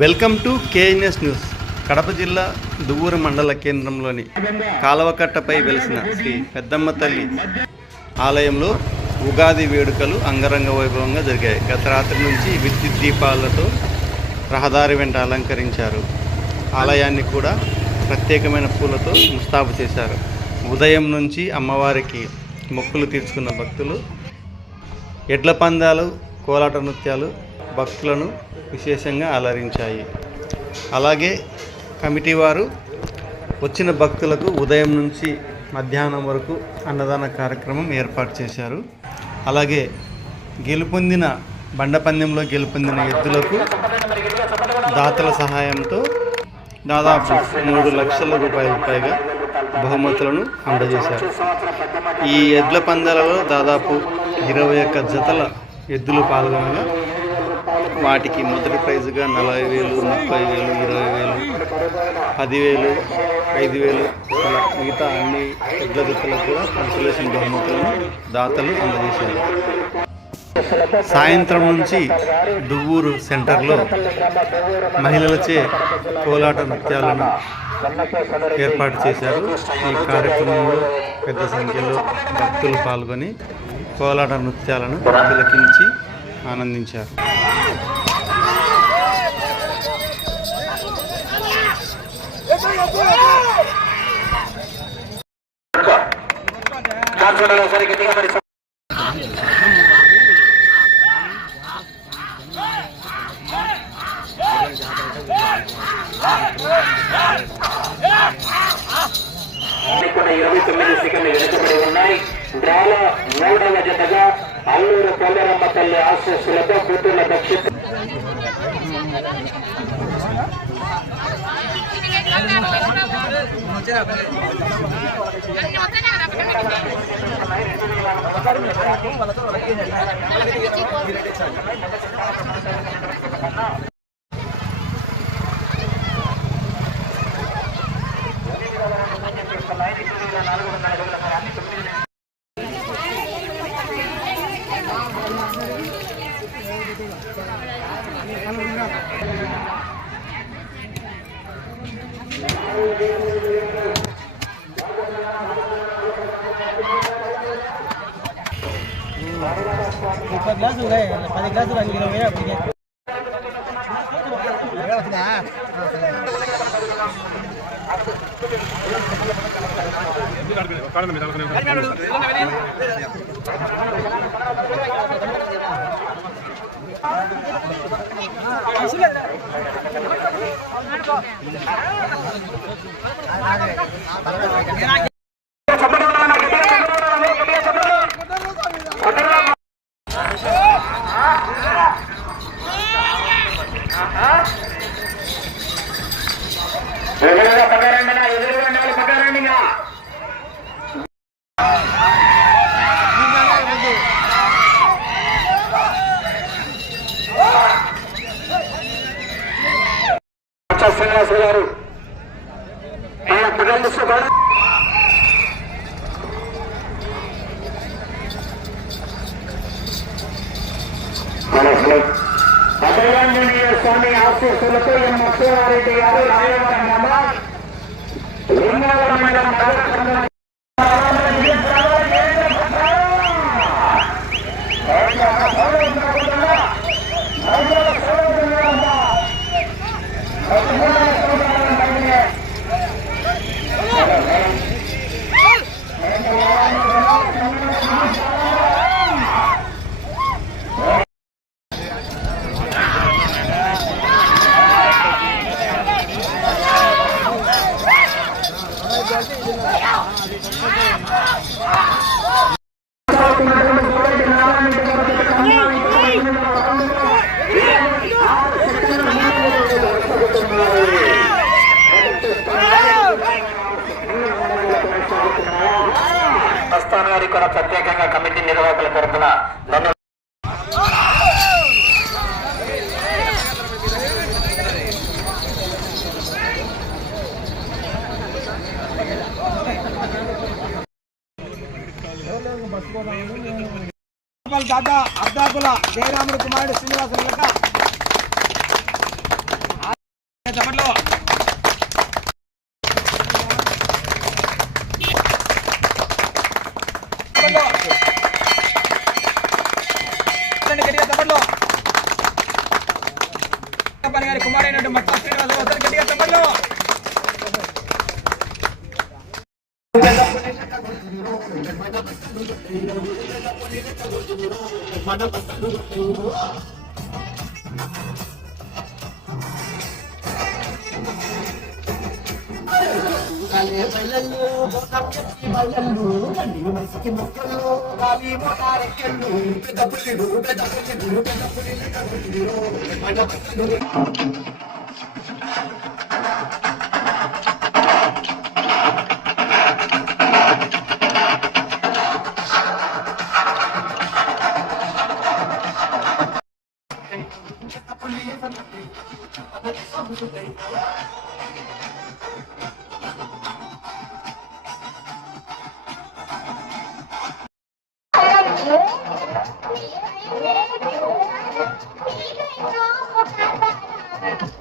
Welcome to KNS news. Kadapa జిల్లా దువ్వూరు మండల కేంద్రంలోని కాలవకట్టపై వెలిసిన శ్రీ పెద్దమ్మ తల్లి ఆలయంలో ఉగాది వేడుకలు అంగరంగ వైభవంగా జరిగాయి. గత రాత్రి నుంచి విద్యుత్ దీపాలతో రహదారి వెంట అలంకరించారు. ఆలయాన్ని కూడా ప్రత్యేకమైన పూలతో ముస్తాబు చేశారు. ఉదయం నుంచి అమ్మవారికి మొక్కులు తీర్చుకున్న భక్తులు ఎడ్ల పందాలు కోలాట నృత్యాలు భక్తులను విశేషంగా అలరించాయి. అలాగే కమిటీ వారు వచ్చిన భక్తులకు ఉదయం నుంచి మధ్యాహ్నం వరకు అన్నదాన కార్యక్రమం ఏర్పాటు చేశారు. అలాగే గెలుపొందిన బండపందెంలో గెలుపొందిన ఎద్దులకు దాతల సహాయంతో దాదాపు మూడు లక్షల రూపాయల పైగా బహుమతులను అందజేశారు. ఈ ఎడ్ల పందాలలో దాదాపు ఇరవై ఒక్క జతల ఎద్దులు పాల్గొనగా వాటికి మొదటి ప్రైజ్గా నలభై వేలు ముప్పై వేలు ఇరవై వేలు పదివేలు ఐదు వేలు ఇలా మిగతా అన్ని ఎడ్ల జతలకు కూడా కన్సలేషన్ బహుమతులను దాతలు అందజేశారు. సాయంత్రం నుంచి దువ్వూరు సెంటర్లో మహిళలచే కోలాట నృత్యాలను ఏర్పాటు చేశారు. ఈ కార్యక్రమంలో పెద్ద సంఖ్యలో భక్తులు పాల్గొని కోలాట నృత్యాలను తిలకించి ఆనందించారు. కూడా ఇరవై తొమ్మిది సెకండ్లు వెనుకబడి ఉన్నాయి. డ్రాలో మూడవ జతగా అల్లూరు కొల్లరమ్మ తల్లి ఆశస్సులతో కూతుర్ల దక్షిణ ముప్పై గ్లాసులు ఉన్నాయి పది గ్లాసులు అన్ని ఇరవై అప్పటికే ఎదురుగా పడ్డారండి ఎదురుగా ఉన్న వాళ్ళు పడ్డారండి ఇంకా శ్రీనివాస గారు ఆయన పిల్లలు తీసుకోవాలి స్వామి ఆశీస్సులతో ఎం నరసింహారెడ్డి గారు రాయవరం గ్రామం లింగాల స్వామి గారికి కూడా ప్రత్యేకంగా కమిటీ నిర్వాహకుల తరఫున ధన్యవాదాలు దాదా అబ్దాకుల జయరాముడు కుమారుడు శ్రీనివాసులు లెక్క పని గారి కుమారైనటువంటి మట్టా శ్రీనివాస గట్టిగా Nakalimutan ang Beda pulido, beda pulido, beda pulido, beda pulido Yeah.